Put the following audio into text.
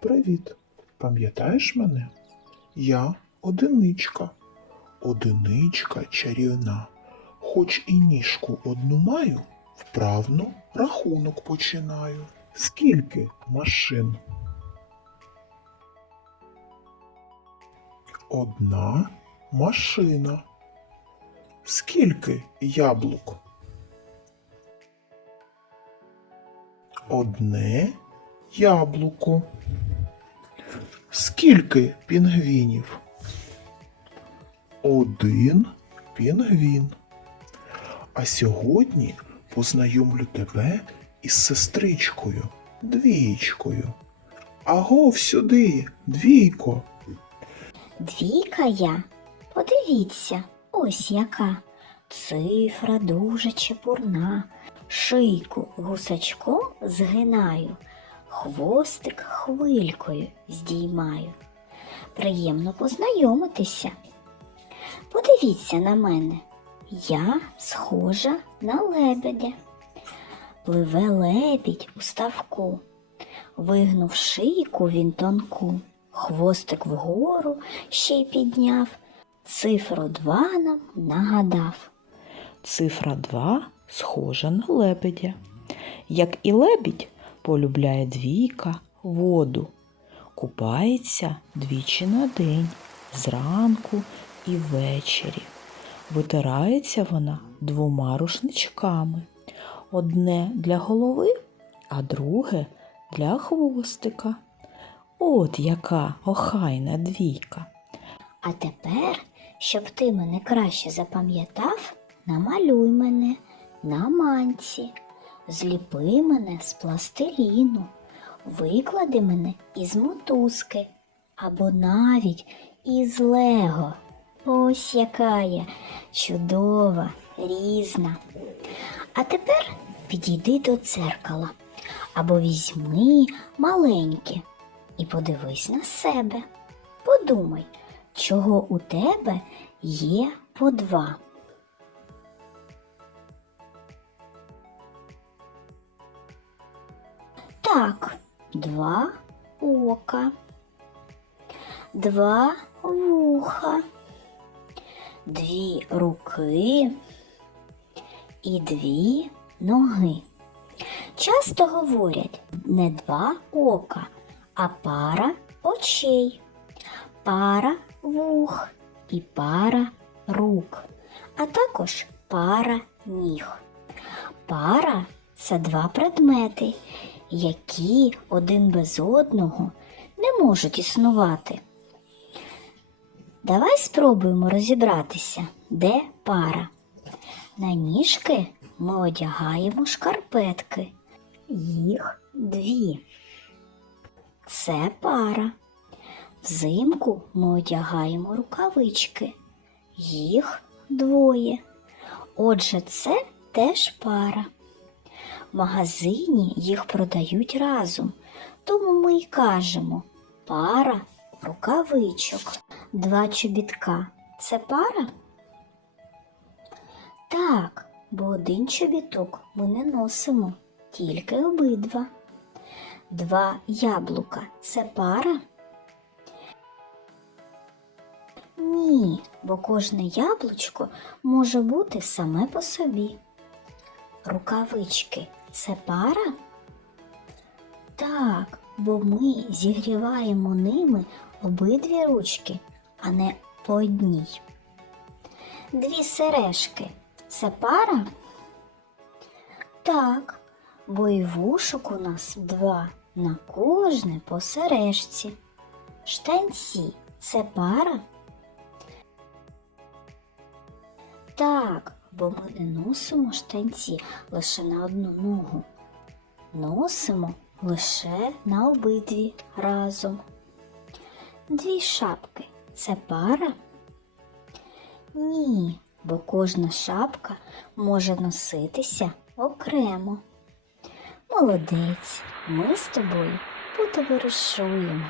Привіт. Пам'ятаєш мене? Я одиничка. Одиничка чарівна. Хоч і ніжку одну маю, вправно рахунок починаю. Скільки машин? Одна машина. Скільки яблук? Одне яблуко. Скільки пінгвінів? Один пінгвін. А сьогодні познайомлю тебе із сестричкою, двієчкою. Агов сюди, двійко. Двійка я, подивіться, ось яка. Цифра дуже чепурна. Шийку гусачком згинаю, хвостик хвилькою здіймаю. Приємно познайомитися. Подивіться на мене. Я схожа на лебедя. Пливе лебідь у ставку. Вигнув шийку він тонку, хвостик вгору ще й підняв, цифру два нам нагадав. Цифра 2 схожа на лебедя. Як і лебідь, полюбляє двійка воду. Купається двічі на день, зранку і ввечері. Витирається вона двома рушничками. Одне для голови, а друге для хвостика. От яка охайна двійка. А тепер, щоб ти мене краще запам'ятав, намалюй мене на манці, зліпи мене з пластиліну, виклади мене із мотузки або навіть із лего. Ось яка я чудова, різна. А тепер підійди до дзеркала або візьми маленьке і подивись на себе. Подумай, чого у тебе є по два. Так, два ока, два вуха, дві руки. І дві ноги. Часто говорять не два ока, а пара очей, пара вух і пара рук, а також пара ніг. Пара це два предмети, які один без одного не можуть існувати. Давай спробуємо розібратися, де пара. На ніжки ми одягаємо шкарпетки. Їх дві. Це пара. Взимку ми одягаємо рукавички. Їх двоє. Отже, це теж пара. В магазині їх продають разом, тому ми й кажемо пара рукавичок. Два чобітка це пара? Так, бо один чобіток ми не носимо, тільки обидва. Два яблука це пара? Ні, бо кожне яблучко може бути саме по собі. Рукавички це пара? Так, бо ми зігріваємо ними обидві ручки, а не по одній. Дві сережки це пара? Так, бо і вушок у нас два на кожне по сережці. Штанці це пара? Так, бо ми не носимо штанці лише на одну ногу. Носимо лише на обидві разом. Дві шапки це пара? Ні, бо кожна шапка може носитися окремо. Молодець, ми з тобою потоваришуємо.